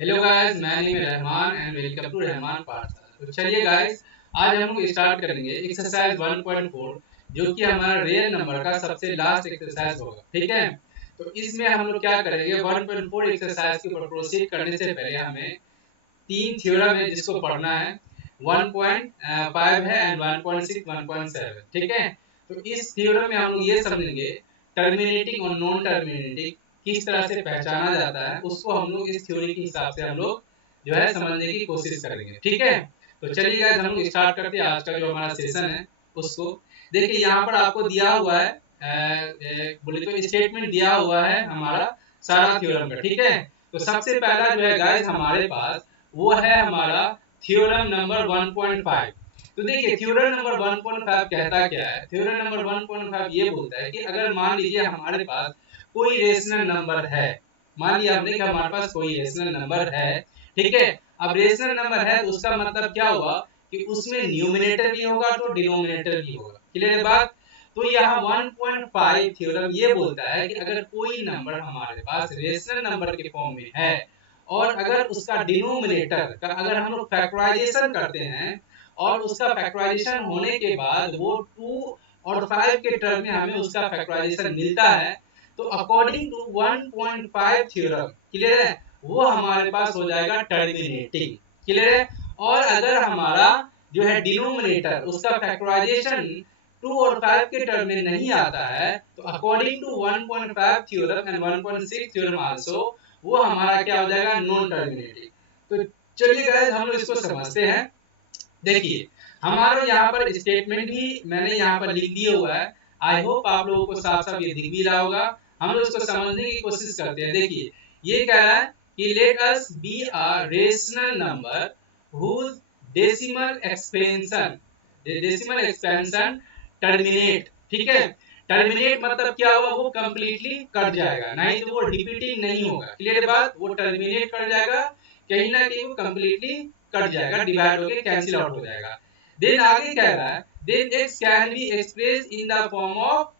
Hello guys, मैं name Rahman and welcome to Rahman Pathshala. तो चलिए गाइस, आज हम लोग स्टार्ट करेंगे एक्सरसाइज 1.4, जो कि हमारा रियल नंबर का सबसे लास्ट एक्सरसाइज होगा। ठीक है, तो इसमें हम लोग क्या करेंगे, 1.4 एक्सरसाइज के ऊपर प्रोसीड करने से पहले हमें तीन थ्योरम है जिसको पढ़ना है। 1.5 है एंड 1.6, 1.7। ठीक है, तो इस थ्योरम में हम लोग ये समझेंगे टर्मिनेटिंग और नॉन टर्मिनेटिंग किस तरह से पहचाना जाता है, उसको हम लोग इस थ्योरी के हिसाब से हम लोग जो है समझने की कोशिश करेंगे। ठीक है, तो चलिए गाइस, हम लोग स्टार्ट करते हैं आज का जो हमारा सेशन है उसको। देखिए यहाँ पर आपको दिया हुआ है बोले तो स्टेटमेंट दिया हुआ है हमारा सारा थ्योरम का। ठीक है, तो सबसे पहला जो है गाइस हमारे पास वो है हमारा थ्योरम नंबर 1.5। तो देखिए थ्योरम नंबर 1.5 कहता क्या है। थ्योरम नंबर 1.5 ये बोलता है कि अगर मान लीजिए हमारे पास कोई रेशनल नंबर है, मान लिया हमने कि हमारे पास कोई रेशनल नंबर है। ठीक है, अब रेशनल नंबर है तो उसका मतलब क्या हुआ कि उसमें न्यूमिनेटर भी होगा तो डिनोमिनेटर भी होगा। क्लियर है बात। तो यहाँ 1.5 थ्योरम ये बोलता है कि अगर कोई नंबर हमारे पास रेशनल नंबर के फॉर्म में है और अगर उसका डिनोमिनेटर का अगर हम लोग फैक्टराइजेशन करते हैं और उसका फैक्टराइजेशन होने के बाद वो 2 और 5 के टर्म में हमें उसका फैक्टराइजेशन मिलता है, तो अकॉर्डिंग टू 1.5 थ्योरम, क्लियर है, वो हमारे पास हो जाएगा टर्मिनेटिंग। क्लियर है, और अगर हमारा जो है डिनोमिनेटर उसका फैक्टराइजेशन 2 और 5 के टर्म में नहीं आता है, तो according to 1.5 theorem and 1.6 theorem also वो हमारा क्या हो जाएगा, नॉन टर्मिनेटिंग। तो चलिए गाइस हम लोग इसको समझते हैं। देखिए हमारा यहाँ पर स्टेटमेंट भी मैंने यहाँ पर लिख दिया हुआ है। आई होप आप लोगों को साफ साफ ये दिख भी रहा होगा। हम लोग इसको समझने की कोशिश करते हैं। देखिए ये कह रहा है कि let us be a rational number whose decimal expansion terminate. ठीक है, टर्मिनेट मतलब क्या होगा, वो कंप्लीटली कट जाएगा, नहीं तो वो रिपीटिंग नहीं होगा। क्लियर बात, वो टर्मिनेट कर जाएगा, कहीं ना कहीं वो कंप्लीटली कट जाएगा, डिवाइड होके कैंसिल आउट हो जाएगा। देन आगे कह रहा है then x can be express in the form of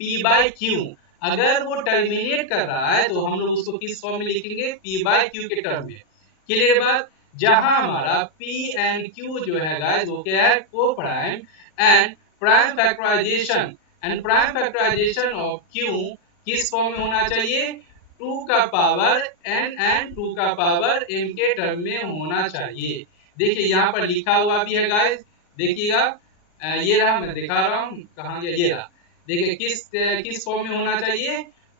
p by q. अगर वो टर्मिनेट कर रहा है तो हम लोग उसको किस फॉर्म में लिखेंगे, पी बाई क्यू के टर्म में। क्लियर बात, जहां हमारा पी एंड क्यू जो है गाइस वो क्या है, coprime and prime factorisation of q किस फॉर्म में होना चाहिए, 2 का पावर n एंड 2 का पावर m के टर्म में होना चाहिए। देखिए यहाँ पर लिखा हुआ भी है गाइस, देखिएगा ये रहा, मैं दिखा रहा हूँ कहाँ गया, ये रहा। देखिए किस फॉर्म में होना चाहिए,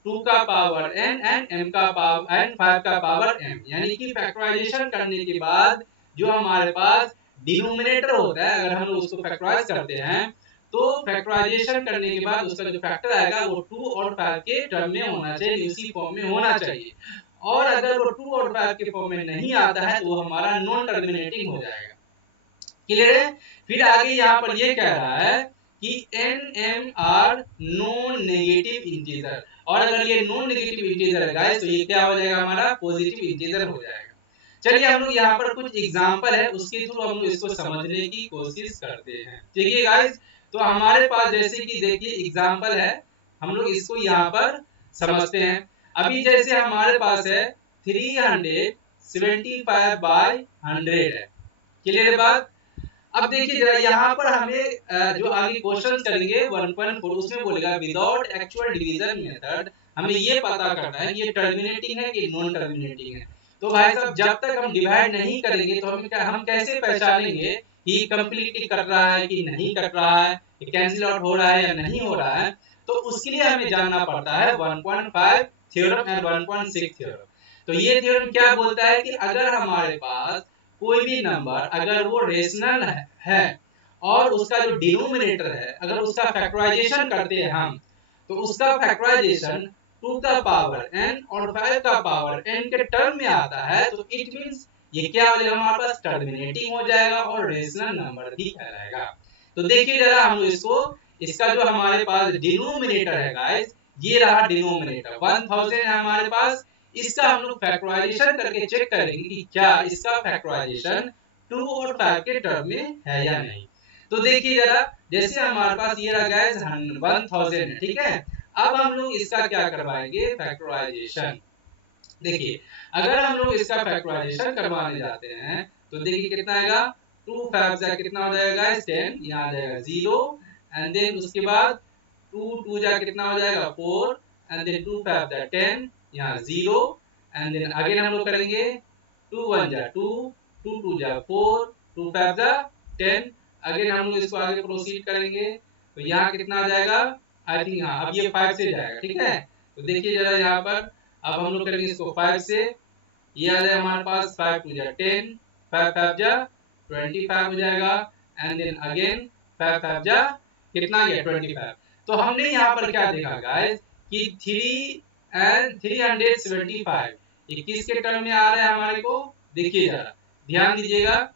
2 का पावर n एंड m का पावर एंड 5 का पावर m, यानी कि फैक्टराइजेशन करने के बाद जो हमारे पास डिनोमिनेटर होता है, अगर हम लोग उसको फैक्टराइज करते हैं तो फैक्टराइजेशन करने के बाद उसका जो फैक्टर आएगा वो 2 और 5 के टर्म में होना चाहिए, उसी फॉर्म में होना चाहिए। और अगर वो 2 और 5 के फॉर्म में नहीं आता है तो वो हमारा नॉन टर्मिनेटिंग हो जाएगा। क्लियर है, फिर आगे यहाँ पर ये कह रहा है कि n m are non negative integer, और अगर ये नॉन नेगेटिव इंटीजर है गाइस तो ये क्या हो जाएगा, हमारा पॉजिटिव इंटीजर हो जाएगा। चलिए हम लोग यहाँ पर कुछ एग्जांपल है उसके थ्रू हम लोग इसको समझने की कोशिश करते हैं। देखिए गाइस, तो हमारे पास जैसे कि देखिए एग्जांपल है, हम लोग इसको यहाँ पर समझते हैं। अभी जैसे हमारे पास है 375 बाय 100 है। क्लियर बात। अब देखिए जरा यहाँ पर हमें जो आगे क्वेश्चन करेंगे 1.4 उसमें बोलेगा विदाउट एक्चुअल डिवीजन मेथड हमें ये पता करना है कि ये टर्मिनेटिंग है कि नॉन टर्मिनेटिंग है। तो भाई साहब जब तक हम डिवाइड नहीं करेंगे तो हम कैसे पहचानेंगे कि कंप्लीटली कट रहा है कि नहीं कट रहा है, कैंसिल आउट हो रहा है या नहीं हो रहा है। तो उसके लिए हमें जानना पड़ता है 1.5 थ्योरम एंड 1.6 थ्योरम। तो ये थ्योरम क्या बोलता है कि अगर हमारे पास कोई भी नंबर अगर वो रेशनल है और उसका जो डिनोमिनेटर है अगर उसका फैक्टराइजेशन करते हैं हम, तो उसका फैक्टराइजेशन 2 का पावर n और 5 का पावर n के टर्म में आता है, तो इट मींस ये क्या हो जाएगा, हमारे पास टर्मिनेटिंग हो जाएगा और रेशनल नंबर भी कहलाएगा। तो देखिए जरा हम लोग इसको, इसका जो हमारे पास डिनोमिनेटर है गाइस, ये रहा डिनोमिनेटर 1000 है हमारे पास। इसका हम लोग फैक्टराइजेशन करके चेक करेंगे कि क्या इसका फैक्टराइजेशन 2 और 5 के टर्म में है या नहीं। तो देखिए जरा, जैसे हमारे पास ये रहा गाइस 1000 है, ठीक है। अब हम लोग इसका क्या करवाएंगे, फैक्टराइजेशन। देखिए अगर हम लोग इसका फैक्टराइजेशन करवाने जाते हैं तो देखिए कितना आएगा, 2 5 जा कितना हो जाएगा गाइस 10, यहाँ आ जाएगा 0 एंड देन उसके बाद 2 2 जा कितना हो जाएगा 4 एंड देन 2 5 जा 10, यहाँ 0 एंड देन अगेन हम लोग करेंगे 2 1 जा 2 2 2 जा 4 2 5 जा 10, अगेन हम लोग इसको आगे प्रोसीड करेंगे तो यहाँ कितना आ जाएगा, आई थिंक हाँ अब ये 5 से जाएगा, ठीक है। तो देखिए जरा यहाँ पर अब हम लोग करेंगे इसको 5 से, ये आ जाएगा हमारे पास 5 2 जा 10, 5 5 जा 25 हो जाएगा एंड देन अगेन 5 5 जा कितना गया 25। तो हमने यहाँ पर क्या देखा गाइस कि 3 एंड 375 ये किसके टर्म में आ रहा है हमारे को, देखिए जरा ध्यान दीजिएगा,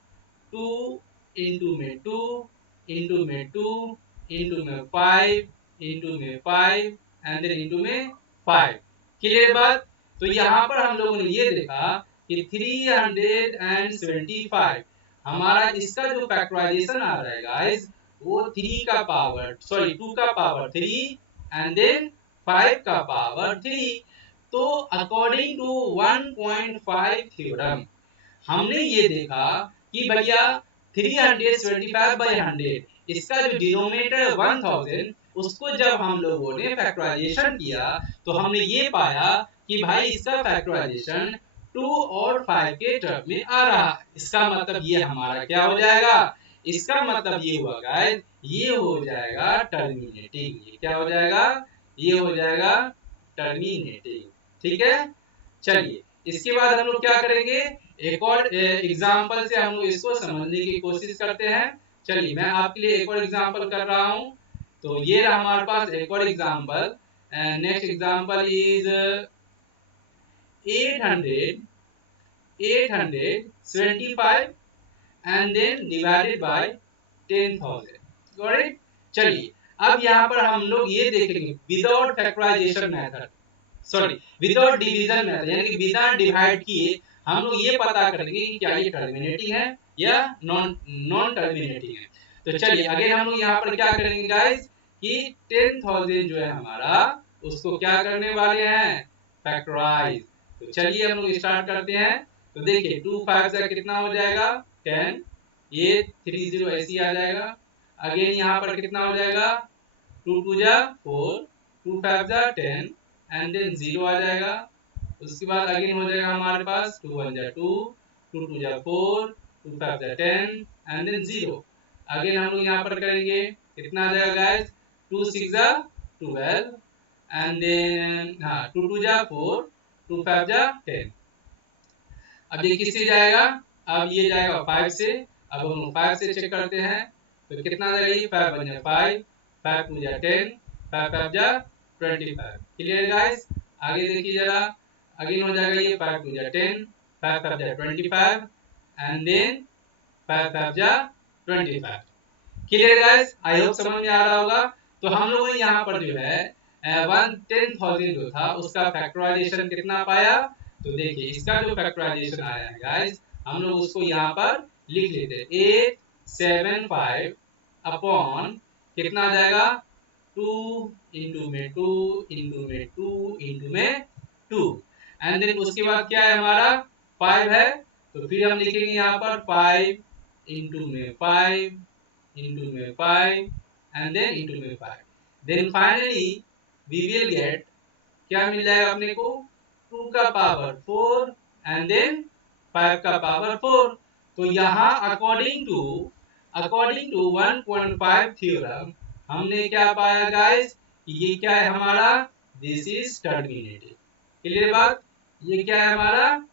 2 इंटू में 2 इंटू में 2 इंटू में 5 इंटू में 5 एंड देन इंटू में 5। क्लियर बात। तो यहाँ पर हम लोगों ने ये देखा कि 375 हमारा इसका जो फैक्टराइजेशन आ रहा है गाइस वो 3 का पावर सॉरी 2 का पावर 3 एंड देन 5 का पावर 3। तो अकॉर्डिंग टू 1.5 थ्योरम हमने ये देखा कि भैया 375/100 इसका जो डिनोमिनेटर 1000 उसको जब हम लोगों ने फैक्टराइजेशन किया तो हमने ये पाया कि भाई इसका फैक्टराइजेशन 2 और 5 के टर्म में आ रहा है। इसका मतलब ये हमारा क्या हो जाएगा, इसका मतलब ये हुआ गाइस ये हो जाएगा टर्मिनेटिंग। ये क्या हो जाएगा, ये हो जाएगा टर्मिनेटिंग। ठीक है, चलिए इसके बाद हम लोग क्या करेंगे, एक और एग्जाम्पल से हम लोग इसको समझने की कोशिश करते हैं। चलिए मैं आपके लिए एक और एग्जाम्पल कर रहा हूँ। तो ये रहा हमारे पास एक और example. Next example is 875 and then divided by 10,000। Got it. चलिए अब यहाँ पर हम लोग ये देखेंगे without factorisation method, sorry without division method, यानी कि बिना डिवाइड किए हम लोग ये पता करेंगे कि क्या ये टर्मिनेटिंग है या नॉन टर्मिनेटिंग है। तो चलिए अगेन हम लोग यहाँ पर क्या करेंगे गाइस कि 10,000 जो है हमारा उसको क्या करने वाले हैं, फैक्टराइज। तो चलिए हम लोग स्टार्ट करते हैं। तो देखिए 2 5 से कितना हो जाएगा 10, ये 30 ऐसे आ जाएगा। अगेन यहाँ पर कितना हो जाएगा 2 2 जा 4, 2 5 जा 10 एंड देन 0 आ जाएगा। उसके बाद अगेन हो जाएगा हमारे पास 2 1 जा 2, 2 2 जा 4, 2 5 जा 10 एंड देन 0। अगेन हम लोग यहाँ पर करेंगे कितना आ जाएगा गाइस 2 6 जा 12 एंड देन हाँ 2 2 जा 4, 2 5 जा 10। अब ये किससे जाएगा, अब ये जाएगा 5 से। अब हम 5 से चेक करते हैं तो कितना आ जाएगा, 5 1 जा 5, 5 2 जा 10, 5 5 जा 25। Clear guys. आगे देखिए जरा, अगेन हो जाएगा ये 5 2 जा 10, 5 5 जा 25 एंड देन 5 5 जा 25। क्लियर गाइस, आई होप समझ में आ रहा होगा। तो हम लोगों ने यहाँ पर जो है 10,000 जो था उसका फैक्टराइजेशन कितना पाया। तो देखिए इसका जो फैक्टराइजेशन आया है गाइस हम लोग उसको यहाँ पर लिख लेते हैं 875 अपॉन कितना आ जाएगा 2 इंटू में 2 इंटू में 2 इंटू में 2 एंड देन उसके बाद क्या है हमारा 5 है। तो फिर हम लिखेंगे यहाँ पर 5 इंटू में 5 इंटू में 5 एंड देन इंटू में 5। Then finally we will get क्या मिल जाएगा अपने को 2 का पावर 4 एंड देन 5 का पावर 4। तो यहाँ अकॉर्डिंग टू 1.5 थ्योरम हमने क्या पाया गाइस, ये क्या है हमारा, दिस इज टर्मिनेटिव। क्लियर बात, ये क्या है हमारा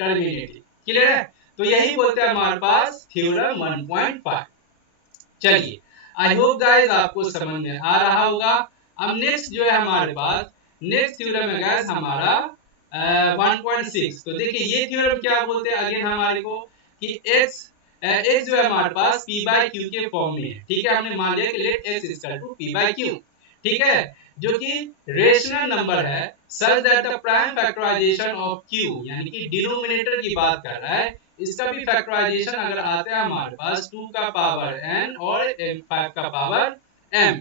टर्मिनेटिव। क्लियर है। तो यही बोलते हैं हमारे पास थ्योरम 1.5। चलिए आई होप गाइस आपको समझ में आ रहा होगा। अब नेक्स्ट जो है हमारे पास नेक्स्ट थ्योरम है गाइस हमारा 1.6। तो देखिए ये थ्योरम क्या बोलते हैं अगेन हमारे को कि x जो है हमारे पास p बाय q के फॉर्म में है। ठीक है, हमने मान लिया कि let x equal to p by q। ठीक है, जो कि रेशनल नंबर है such that the prime factorisation of q, यानी कि डिनोमिनेटर की बात कर रहा है। इसका भी फैक्टराइजेशन अगर आता है हमारे पास 2 का पावर n और 5 का पावर m।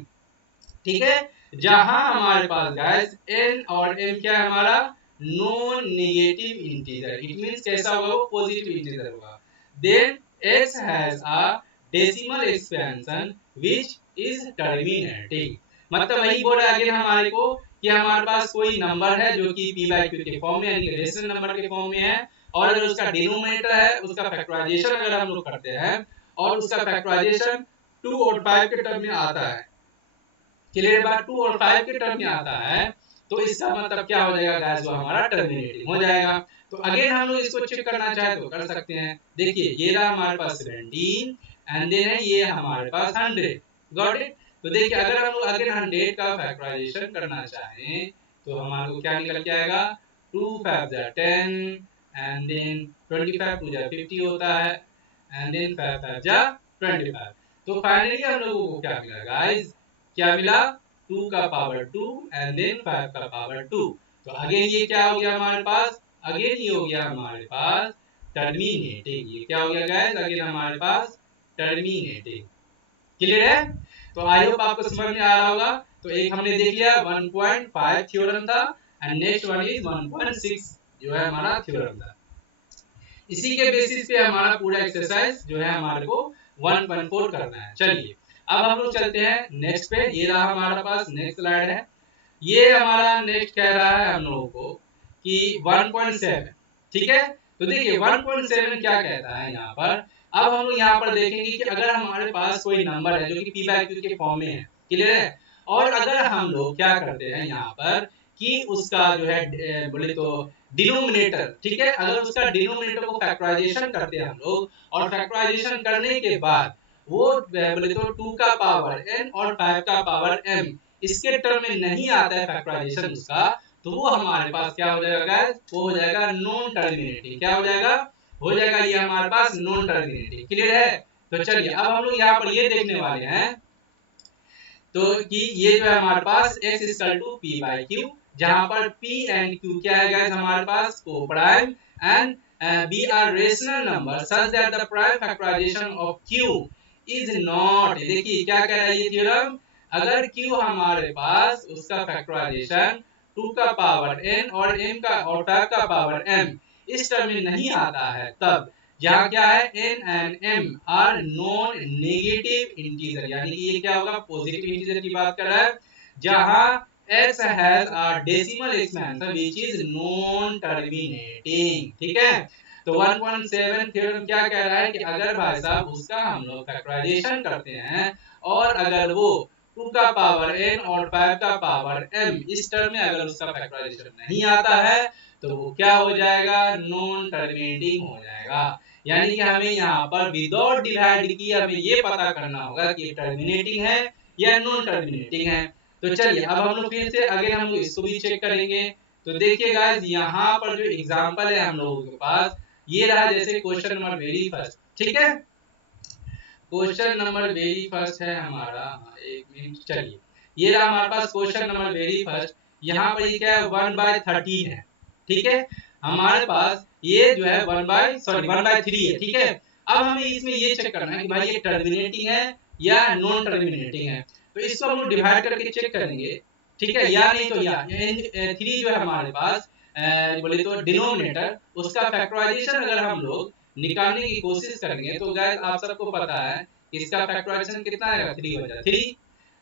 ठीक है, जहां हमारे पास गाइस n और m क्या है हमारा non negative integer, it means कैसा होगा वो पॉजिटिव इंटीजर होगा। Then x has a decimal expansion which is terminating, मतलब वही बोल रहा है अगेन हमारे को कि हमारे पास कोई नंबर है जो कि p बाई q के फॉर्म में यानी रेशनल नंबर के फॉर्म में है, और अगर उसका डिनोमिनेटर है उसका फैक्टराइजेशन अगर हम लोग करते हैं और उसका फैक्टराइजेशन 2 और 5 के टर्म में आता है, क्लियर बात, 2 और 5 के टर्म में आता है, तो इसका मतलब क्या हो जाएगा गाइस, वो हमारा टर्मिनेटिंग हो जाएगा। तो अगेन हम लोग इसको चेक करना चाहे तो कर सकते हैं। देखिए ये रहा हमारे पास 17 एंड देन है ये हमारे पास 100, गॉट इट। तो देखिए अगर हम लोग अगेन 100 का फैक्टराइजेशन करना चाहें तो हमारे को क्या निकल के आएगा, 2 5 जा 10 एंड देन 25 2 जा 50 होता है एंड देन 5 5 जा 25। तो फाइनली हम लोगों को क्या मिला गाइस, क्या मिला, 2 का पावर 2 एंड देन 5 का पावर 2। तो अगेन ये क्या हो गया हमारे पास, अगेन ये हो गया हमारे पास टर्मिनेटिंग, ये क्या हो गया गाइस, अगेन हमारे पास टर्मिनेटिंग, क्लियर है। तो आई होप आपको समझ में आ रहा होगा। तो एक हमने देख लिया 1.5 थ्योरम था एंड नेक्स्ट वन इज 1.6 जो है हमारा थ्योरम था। इसी के बेसिस पे हमारा पूरा एक्सरसाइज जो है हमारे को 1.4 करना है। चलिए अब हम लोग चलते हैं नेक्स्ट पे, ये रहा हमारे पास नेक्स्ट स्लाइड है। ये हमारा नेक्स्ट कह रहा है हम लोगों को कि 1.7, ठीक है। तो देखिए 1.7 क्या कहता है यहाँ पर। अब हम लोग यहाँ पर देखेंगे कि अगर हमारे पास कोई नंबर है जो कि p बाई q के फॉर्म में है, क्लियर है, और अगर हम लोग क्या करते हैं यहाँ पर कि उसका जो है बोले तो डिनोमिनेटर, ठीक है, अगर उसका डिनोमिनेटर को फैक्टराइजेशन करते हैं हम लोग और फैक्टराइजेशन करने के बाद वो बोले तो 2 का पावर n और 5 का पावर m इसके टर्म में नहीं आता है फैक्टराइजेशन उसका, तो वो हमारे पास क्या हो जाएगा गाइस, वो हो जाएगा नॉन टर्मिनेटिंग। क्या हो जाएगा, हो जाएगा ये हमारे पास नॉन टर्मिनेटिंग, क्लियर है। तो चलिए अब हम लोग यहाँ पर ये देखने वाले हैं तो कि ये जो है हमारे पास x equal to p by q, जहां पर p एंड q क्या है गाइस हमारे पास coprime and b are rational number such that the prime factorisation of q is not, देखिए क्या कह रहा है ये थ्योरम, अगर q हमारे पास उसका फैक्टराइजेशन 2 का पावर n और m का और 5 का पावर m इस टर्म में नहीं आता है, तब यहाँ क्या है n and m are non negative integer, यानी कि ये क्या होगा, पॉजिटिव इंटीजर की बात कर रहा है, जहाँ x has a decimal expansion which is non terminating, ठीक है। तो 1.7 थ्योरम क्या कह रहा है कि अगर भाई साहब उसका हम लोग फैक्टराइजेशन करते हैं और अगर वो 2 का पावर n और 5 का पावर m इस टर्म में अगर उसका फैक्टराइजेशन नहीं आता है तो वो क्या हो जाएगा, नॉन टर्मिनेटिंग हो जाएगा। यानी कि हमें यहाँ पर विदाउट डिवाइड की हमें ये पता करना होगा कि टर्मिनेटिंग है या नॉन टर्मिनेटिंग है। तो चलिए अब हम लोग फिर से अगेन हम लोग इसको भी चेक करेंगे। तो देखिए गाइस यहाँ पर जो एग्जांपल है हम लोगों के पास ये रहा, जैसे क्वेश्चन नंबर वेरी फर्स्ट, ठीक है, क्वेश्चन नंबर वेरी फर्स्ट है हमारा, एक मिनट, चलिए ये रहा हमारे पास क्वेश्चन नंबर वेरी फर्स्ट। यहाँ पर ये क्या है 1/13 है, ठीक है, हमारे पास ये जो है 1/3 है, ठीक है। अब हमें इसमें ये चेक करना है कि भाई ये टर्मिनेटिंग है या नॉन टर्मिनेटिंग है, तो इसको हम लोग डिवाइड करके चेक करेंगे, ठीक है, या नहीं तो या 3 जो है हमारे पास बोले तो डिनोमिनेटर उसका फैक्टराइजेशन अगर हम लोग निकालने की कोशिश करेंगे तो गाइस आप सबको पता है इसका फैक्टराइजेशन कितना आएगा, 3 बचा 3।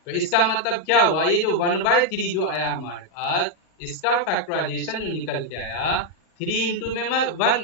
तो इसका मतलब क्या हुआ, ये जो 1/3 जो आया हमारे पास इसका फैक्टराइजेशन जो निकल के आया 3 into में 1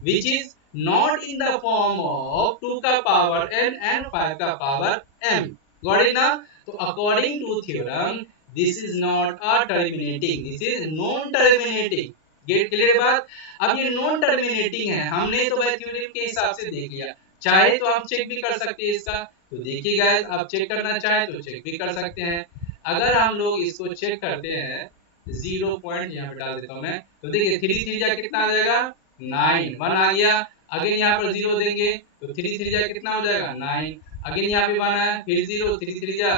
which is not in the form of 2 का पावर n and 5 का पावर m, got it ना। तो according to theorem this is not a terminating, this is non terminating, get clear बात। अब ये नॉन टर्मिनेटिंग है, हमने तो भाई थ्योरम के हिसाब से देख लिया, चाहे तो हम चेक भी कर सकते हैं इसका। तो देखिए गाइस आप चेक करना चाहे तो चेक भी कर सकते हैं। अगर हम लोग इसको चेक करते हैं 0 पॉइंट यहाँ पे डाल देता हूँ मैं, तो देखिए 3 3 जा कितना आ जाएगा 9, 1 आ गया, अगेन यहाँ पर 0 देंगे तो 3 3 जा कितना हो जाएगा 9, अगेन यहाँ पे 1 है फिर 0, 3 3 जा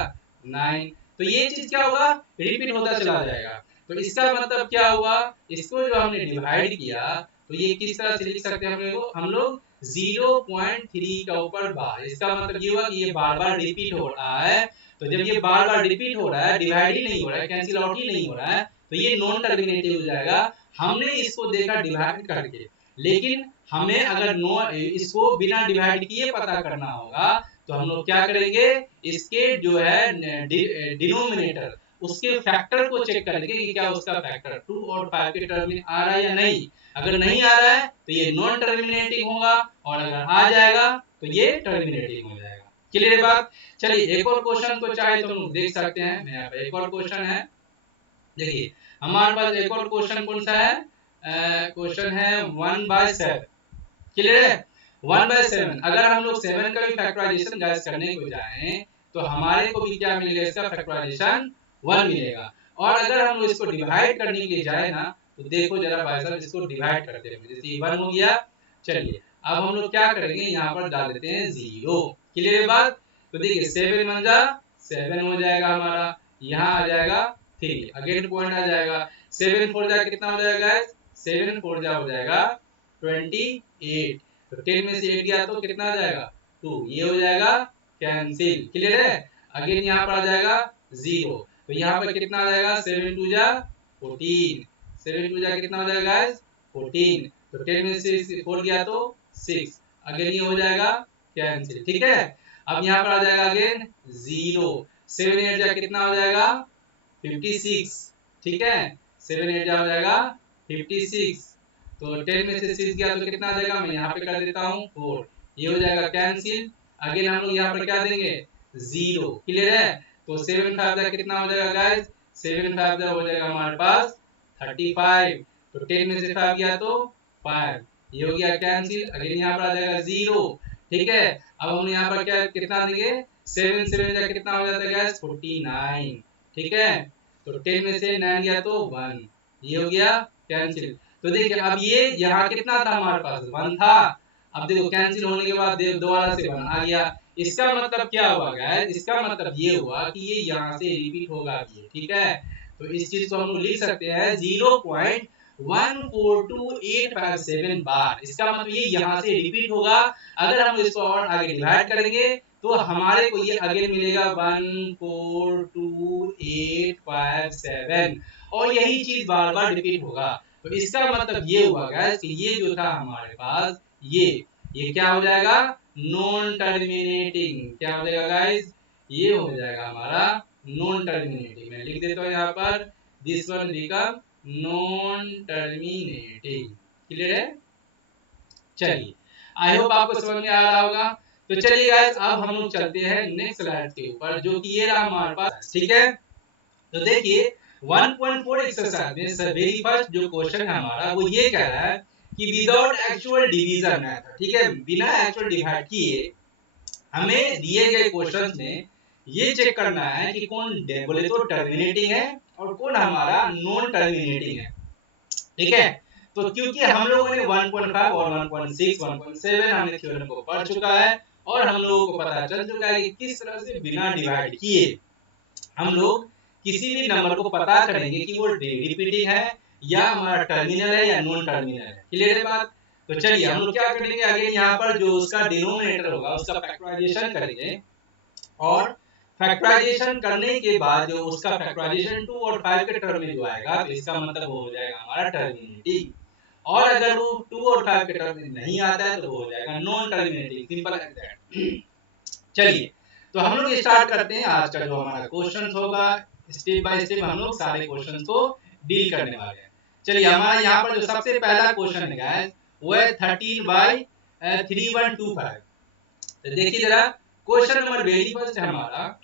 9, तो ये चीज क्या होगा, रिपीट होता चला जाएगा। तो इसका मतलब क्या हुआ, इसको जो हमने डिवाइड किया तो ये किस तरह से लिख सकते हैं हम लोग 0.3 का ऊपर बार, इसका मतलब ये हुआ कि ये बार बार रिपीट हो रहा है। तो जब ये बार बार रिपीट हो रहा है, डिवाइड ही नहीं हो रहा है, कैंसिल आउट ही नहीं हो रहा है, तो ये नॉन टर्मिनेटिव हो जाएगा। हमने इसको देखा डिवाइड करके, लेकिन हमें अगर नो इसको बिना डिवाइड किए पता करना होगा तो हम लोग क्या करेंगे, इसके जो है डिनोमिनेटर उसके फैक्टर को चेक करेंगे कि क्या उसका फैक्टर 2 और 5 के टर्म में आ रहा है या नहीं। अगर नहीं आ रहा है तो ये नॉन टर्मिनेटिंग होगा, और अगर आ जाएगा तो ये टर्मिनेटिंग हो जाएगा। क्लियर बात। चलिए एक और क्वेश्चन को चाहे तो हम देख सकते हैं। मैं यहाँ पे एक और क्वेश्चन है, देखिए हमारे पास एक और क्वेश्चन कौन सा है, क्वेश्चन है 1/7। क्लियर है, 1/7। अगर हम लोग 7 का भी फैक्टराइजेशन गाइस करने को जाएं तो हमारे को भी क्या मिलेगा, इसका फैक्टराइजेशन 1 मिलेगा। और अगर हम लोग इसको डिवाइड करने के लिए जाए ना तो देखो जरा भाई साहब, इसको डिवाइड करते हैं, जैसे 1 हो गया। चलिए अब हम लोग क्या करेंगे, यहाँ पर डाल देते हैं 0। क्लियर है बात। तो देखिए 7 1 जा 7 हो जाएगा हमारा, यहाँ आ जाएगा 3, अगेन पॉइंट आ जाएगा। 7 4 जा कितना हो जाएगा गाइस, 7 4 जा हो जाएगा 28। तो 10 में से 8 गया तो कितना आ जाएगा 2, ये हो जाएगा कैंसिल। क्लियर है। अगेन यहाँ पर आ जाएगा 0, तो यहाँ पर कितना आ जाएगा 7 2 जा 14, 7 2 जा कितना हो जाएगा गाइस 14। तो 10 में से 4 गया तो 6, अगेन ये हो जाएगा कैंसिल। ठीक है। अब यहाँ पर आ जाएगा अगेन 0, 7 8 जा कितना हो जाएगा 56। ठीक है, 7 8 जा हो जाएगा 56। तो 10 में से 6 गया तो कितना आ जाएगा, मैं यहाँ पे कर देता हूँ 4, ये हो जाएगा कैंसिल। अगेन हम लोग यहाँ पर क्या देंगे 0। क्लियर है। तो 7 5 जा कितना हो जाएगा गाइस, 7 5 जा हो जाएगा हमारे पास 35। तो 10 में से 5 गया तो 5, ये हो गया कैंसिल। अगेन यहाँ पर आ जाएगा 0। ठीक है। अब हम यहाँ पर क्या कितना देंगे, 7 7 जा कितना हो जाता है गाइस 49। ठीक है। तो 10 में से 9 गया तो 1, ये हो गया कैंसिल। तो देखिए अब ये यहाँ कितना था हमारे पास 1 था। अब देखो कैंसिल होने के बाद दोबारा से 1 आ गया। इसका मतलब क्या हुआ गाइस, इसका मतलब ये हुआ कि ये यहाँ से रिपीट होगा ये। ठीक है। तो इस चीज को हम लोग लिख सकते हैं 0.142857 बार। इसका मतलब ये यहाँ से रिपीट होगा। अगर हम इसको और आगे डिवाइड करेंगे तो हमारे को ये अगेन मिलेगा 142,857, और यही चीज बार बार रिपीट होगा। तो इसका मतलब ये हुआ गाइस कि ये जो था हमारे पास ये क्या हो जाएगा, नॉन टर्मिनेटिंग। क्या हो जाएगा गाइस, ये हो जाएगा हमारा नॉन टर्मिनेटिंग। मैं लिख देता हूँ यहाँ पर, this one become non terminating. Clear है। चलिए आई होप आपको समझ में आ रहा होगा। तो चलिए गाइस अब हम लोग चलते हैं नेक्स्ट स्लाइड के ऊपर, जो कि ये रहा हमारे पास। ठीक है। तो देखिए 1.4 एक्सरसाइज में वेरी फर्स्ट जो क्वेश्चन है हमारा वो ये कह रहा है कि विदाउट एक्चुअल डिवीजन मेथड, ठीक है, बिना एक्चुअल डिवाइड किए हमें दिए गए क्वेश्चन में ये चेक करना है कि कौन बोले तो टर्मिनेटिंग है और कौन हमारा नॉन टर्मिनेटिंग है। ठीक है। तो क्योंकि हम लोगों ने 1.5 और 1.6 1.7 हमने थ्योरम को पढ़ चुका है, और हम लोगों को पता चल चुका है कि किस तरह से बिना डिवाइड किए हम लोग किसी भी नंबर को पता करेंगे कि वो रिपीटिंग है या हमारा टर्मिनल है या नॉन टर्मिनल है। क्लियर है बात। तो चलिए हम लोग क्या करेंगे, अगेन यहाँ पर जो उसका डिनोमिनेटर होगा उसका फैक्टराइजेशन करेंगे, और फैक्टराइजेशन करने के बाद जो उसका फैक्टराइजेशन 2 और 5 के टर्म में जो आएगा तो इसका मतलब वो हो जाएगा हमारा टर्मिनेटिंग। और अगर वो 2 और 5 के टर्म में नहीं आता है तो वो हो जाएगा non terminating. Simple as that. चलिए तो हम लोग स्टार्ट करते हैं आज का जो हमारा क्वेश्चन होगा। स्टेप बाय स्टेप हम लोग सारे क्वेश्चन को डील करने वाले हैं। चलिए हमारा यहाँ पर जो सबसे पहला क्वेश्चन है गाइस वो है 13/3125। तो देखिए जरा क्वेश्चन नंबर वेरी फर्स्ट है हमारा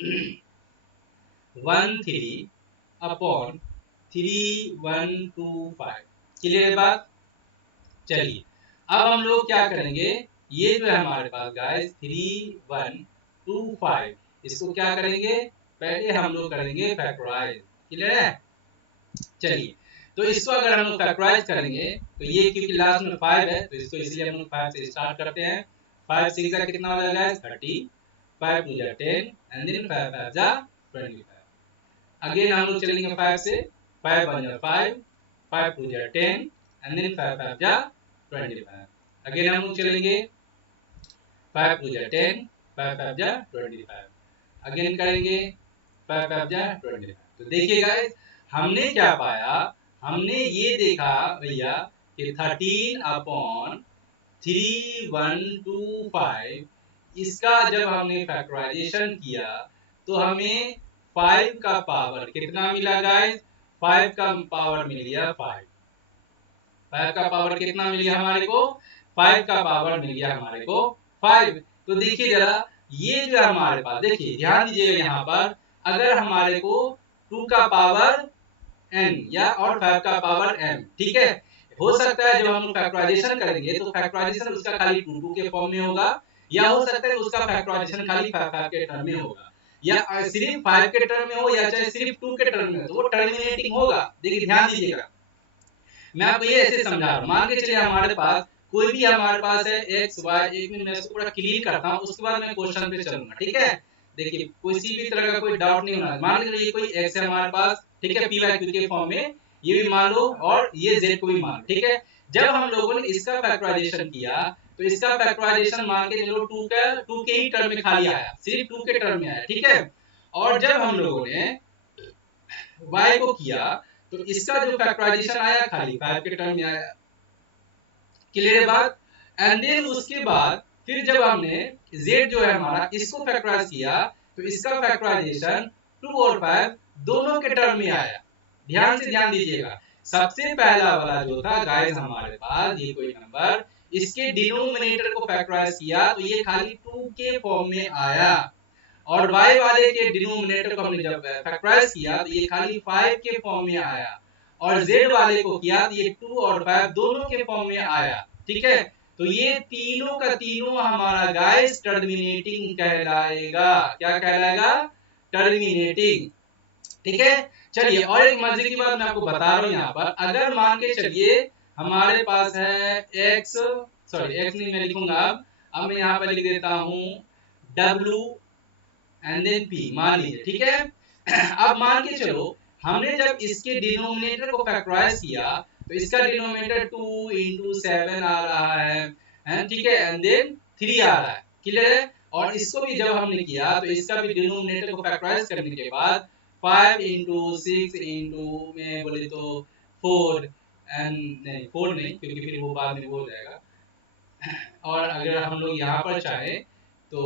13/3125। क्लियर है बात। चलिए अब हम लोग क्या करेंगे, ये जो है हमारे पास गाइस 3125, इसको क्या करेंगे, पहले हम लोग करेंगे फैक्टराइज। क्लियर है। चलिए तो इसको अगर हम लोग फैक्टराइज करेंगे तो ये क्योंकि लास्ट में 5 है तो इसको इसलिए हम लोग 5 से स्टार्ट करते हैं। 5 6 जा कितना हो जाएगा 30, 5 2 जा 10 एंड देन 5 5 जा 25। अगेन हम लोग चलेंगे 5 से, 5 1 जा 5, 5 2 जा 10 एंड देन 5 5 जा 25। अगेन हम लोग चलेंगे 5 2 जा 10, 5 5 जा 25। अगेन करेंगे 5 5 जा 25। तो देखिए गाइस हमने क्या पाया, हमने ये देखा भैया कि 13/3125 इसका जब हमने फैक्टराइजेशन किया तो हमें 5 का पावर कितना मिला गाइस, 5 का पावर मिल गया 5 का पावर कितना मिल गया हमारे को, 5 का पावर मिल गया हमारे को 5। तो देखिए जरा ये जो हमारे पास, देखिए ध्यान दीजिएगा यहाँ पर, अगर हमारे को 2 का पावर n या और 5 का पावर m, ठीक है, हो सकता है जब हम फैक्टराइजेशन करेंगे तो फैक्टराइजेशन उसका खाली 2 के फॉर्म में होगा, या हो सकता है उसका फैक्टराइजेशन खाली 5 के टर्म में होगा, या सिर्फ 5 के टर्म में हो या चाहे सिर्फ 2 के टर्म में हो, तो वो टर्मिनेटिंग होगा। देखिए ध्यान दीजिएगा, मैं आपको ये ऐसे समझा रहा हूँ, मान के चलिए हमारे पास कोई भी हमारे पास है x y, एक मिनट मैं इसको पूरा क्लियर करता हूँ, उसके बाद मैं क्वेश्चन पे चलूंगा, ठीक है। देखिए कोई सी भी तरह का कोई डाउट नहीं होना, मान लीजिए ये कोई x है हमारे पास, ठीक है, पी वाई क्यू के फॉर्म में, ये भी मान लो और ये z को भी मान लो, ठीक है। जब हम लोगों ने इसका फैक्टराइजेशन किया तो इसका फैक्टराइजेशन मान के चलो 2 के ही टर्म में खाली आया, सिर्फ 2 के टर्म में आया, ठीक है। और जब हम लोगों ने y को किया तो इसका जो फैक्टराइजेशन आया खाली 5 के टर्म में आया, क्लियर है बात। एंड देन उसके बाद फिर जब हमने z जो है हमारा इसको फैक्टराइज किया तो इसका फैक्टराइजेशन 2 और 5 दोनों के टर्म में आया। ध्यान से ध्यान दीजिएगा, सबसे पहला वाला जो था गाइस हमारे पास ये कोई नंबर, इसके डिनोमिनेटर को फैक्टराइज किया तो ये खाली 2 के फॉर्म में आया, और y वाले के डिनोमिनेटर को हमने जब फैक्टराइज किया तो ये खाली 5 के फॉर्म में आया, और z वाले को किया तो ये 2 और 5 दोनों के फॉर्म में आया, ठीक है। तो ये तीनों का तीनों हमारा गाइस टर्मिनेटिंग कहलाएगा। क्या कहलाएगा? टर्मिनेटिंग, ठीक है। चलिए और एक मजे की बात मैं आपको बता रहा हूँ यहाँ पर, अगर मान के चलिए हमारे पास है x, सॉरी x नहीं मैं लिखूंगा, अब मैं यहाँ पर लिख देता हूँ w एंड देन p, मान लीजिए, ठीक है। अब मान के चलो हमने जब इसके डिनोमिनेटर को फैक्टराइज किया तो इसका डिनोमिनेटर 2 into 7 आ रहा है, ठीक है, एंड देन 3 आ रहा है, क्लियर है। और इसको भी जब हमने किया तो इसका भी डिनोमिनेटर को फैक्टराइज करने के बाद 5 into 6 into में बोले तो 4 एंड नहीं 4 नहीं, क्योंकि फिर वो बाद में वो हो जाएगा, और अगर हम लोग यहाँ पर चाहे तो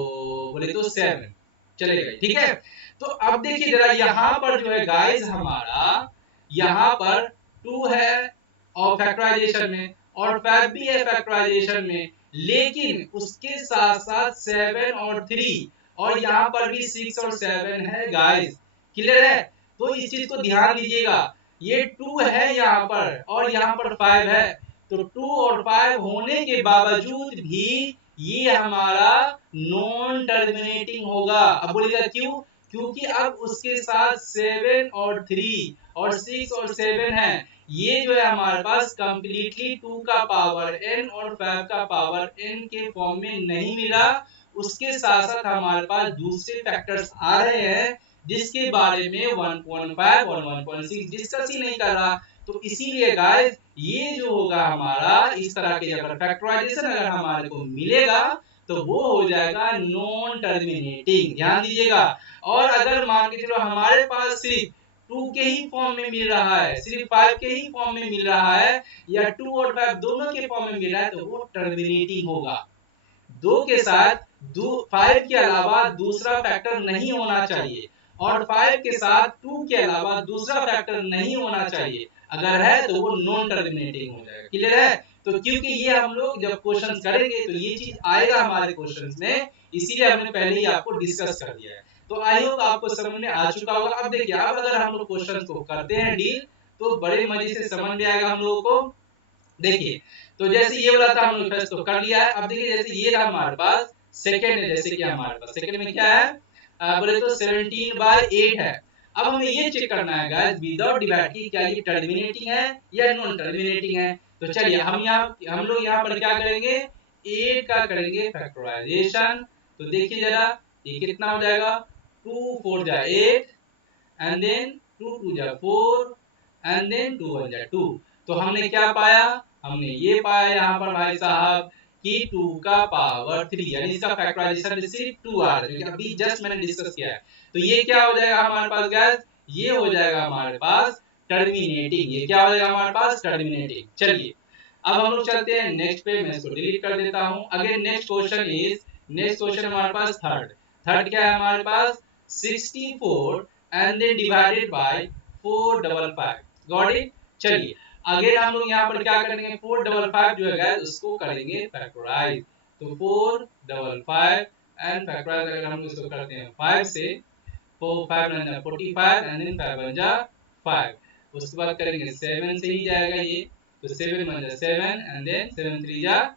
बोले तो 7 चलेगा, ठीक है। तो अब देखिए जरा यहाँ पर जो है गाइस हमारा यहाँ पर 2 है और फैक्टराइजेशन में, और 5 भी है फैक्टराइजेशन में, लेकिन उसके साथ साथ 7 और 3, और यहाँ पर भी 6 और 7 है गाइस, क्लियर है। तो इस चीज को ध्यान दीजिएगा, ये 2 है यहाँ पर और यहाँ पर 5 है, तो 2 और 5 होने के बावजूद भी ये हमारा नॉन टर्मिनेटिंग होगा। अब बोलिएगा क्यों? क्योंकि अब उसके साथ 7 और 3 और 6 और 7 है, ये जो है हमारे पास कंप्लीटली 2 का पावर n और 5 का पावर n के फॉर्म में नहीं मिला। उसके साथ साथ हमारे पास दूसरे फैक्टर्स आ रहे हैं जिसके बारे में 1.5 और 1.6 डिस्कस ही नहीं कर रहा। तो इसीलिए गाइस ये जो होगा हमारा इस तरह के अगर फैक्टराइजेशन अगर हमारे को मिलेगा तो वो हो जाएगा नॉन टर्मिनेटिंग, ध्यान दीजिएगा। और अगर मान के चलो हमारे पास सिर्फ 2 के ही फॉर्म में मिल रहा है, सिर्फ 5 के ही फॉर्म में मिल रहा है, या 2 और 5 दोनों के फॉर्म में मिल रहा है, तो वो टर्मिनेटिंग होगा। 2 के साथ 5 के अलावा दूसरा फैक्टर नहीं होना चाहिए, और 5 के साथ 2 के अलावा दूसरा फैक्टर नहीं होना चाहिए, अगर है तो वो नॉन टर्मिनेटिंग हो जाएगा, क्लियर है। तो क्योंकि ये हम लोग जब क्वेश्चन करेंगे तो ये चीज आएगा हमारे क्वेश्चन में, इसीलिए हमने पहले ही आपको डिस्कस कर दिया है। तो आई होप आपको समझ में आ चुका होगा। अब देखिए अब अगर हम लोग क्वेश्चन को करते हैं डील तो बड़े मजे से समझ में आएगा हम लोगों को। देखिए तो जैसे ये वाला था हम लोग फर्स्ट तो कर लिया है। अब देखिए जैसे ये रहा हमारे पास सेकंड है, जैसे कि हमारे पास सेकंड में क्या है, बोले तो 17/8 है। अब हमें ये चेक करना है गाइस विदाउट डिवाइड की क्या ये टर्मिनेटिंग है या नॉन टर्मिनेटिंग है। तो चलिए हम लोग यहाँ पर क्या करेंगे, 8 का करेंगे फैक्टराइजेशन। तो देखिए जरा ये कितना हो जाएगा, 2 4 जा 8 एंड देन 2 2 जा 4 एंड देन 2 1 जा 2। तो हमने क्या पाया, हमने ये पाया यहाँ पर भाई साहब कि 2 का पावर 3, यानी इसका फैक्टराइजेशन सिर्फ 2 आ रहा है, अभी जस्ट मैंने डिस्कस किया है। तो ये क्या हो जाएगा हमारे पास गाइस, ये हो जाएगा हमारे पास टर्मिनेटिंग। ये क्या हो जाएगा हमारे पास? टर्मिनेटिंग। चलिए अब हम लोग चलते हैं नेक्स्ट पे, मैं इसको डिलीट कर देता हूँ। अगेन नेक्स्ट क्वेश्चन हमारे पास थर्ड क्या है हमारे पास? 64 and then divided by 455। Got it? चलिए अगेन हम लोग यहाँ पर क्या करेंगे? 455 जो है गाइस उसको करेंगे फैक्टराइज। तो 455 एंड फैक्टराइज अगर हम इसको करते हैं 5 से, 4 5 9 45 एंड देन 5 1 जा 5, उसके बाद करेंगे 7 से ही जाएगा ये, तो 7 1 जा 7 एंड देन 7 3 जा